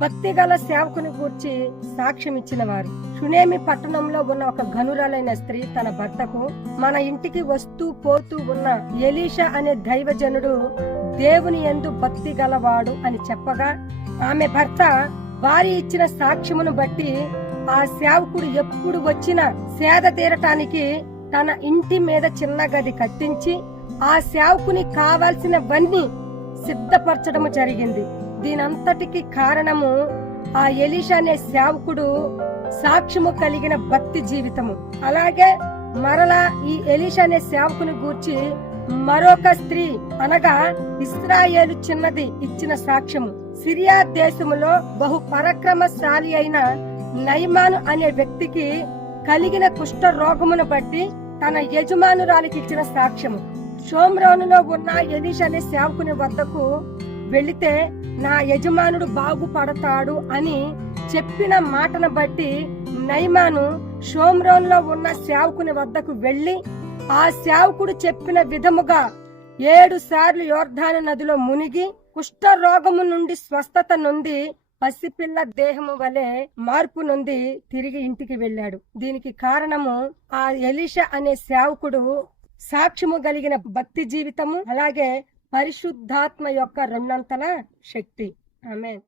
భక్తి గల సేవకుని గూర్చి సాక్ష్యం ఇచ్చిన వారు. షునేమి పట్టణంలో ఉన్న ఒక ఘనురాలైన స్త్రీ తన భర్తకు, మన ఇంటికి వస్తూ పోతూ ఉన్న ఎలీషా అనే దైవజనుడు దేవుని యందు భక్తి గలవాడు అని చెప్పగా, ఆమె భర్త వారి ఇచ్చిన సాక్ష్యమును బట్టి ఆ సేవకుడు ఎప్పుడు వచ్చినా సేద తీరటానికి తన ఇంటి మీద చిన్న గది కట్టించి ఆ సేవకుని కావాల్సినవన్నీ సిద్ధపరచడము జరిగింది. దీనంతటికి కారణము ఆ ఎలీషా అనే సేవకుడు సాక్ష్యము కలిగిన భక్తి జీవితము. అలాగే మరలా ఈ ఎలీషా అనే సేవకుని గూర్చి మరొక స్త్రీ అనగా ఇశ్రాయేలు చిన్నది ఇచ్చిన సాక్ష్యము. సిరియా దేశములో బహు పరాక్రమశాలి అయిన నయమాను అనే వ్యక్తికి కలిగిన కుష్ఠ రోగమును బట్టి తన యజమానురాలికి ఇచ్చిన సాక్ష్యము. షోమ్రోనులో ఉన్న ఎలీషా అనే సేవకుని వద్దకు వెళితే నా యజమానుడు బాగుపడతాడు అని చెప్పిన మాటను బట్టి నయమాను షోమ్రోనులో ఉన్న సేవకుని వద్దకు వెళ్లి ఆ సేవకుడు చెప్పిన విధముగా 7 సార్లు యోర్దాను నదిలో మునిగి కుష్ఠ రోగము నుండి స్వస్థత నొంది పసిపిల్ల దేహము వలె మార్పు నొంది తిరిగి ఇంటికి వెళ్ళాడు. దీనికి కారణము ఆ ఎలీషా అనే సేవకుడు సాక్ష్యము కలిగిన భక్తి జీవితము, అలాగే పరిశుద్ధాత్మ యొక్క రెండంతల శక్తి. ఆమేన్.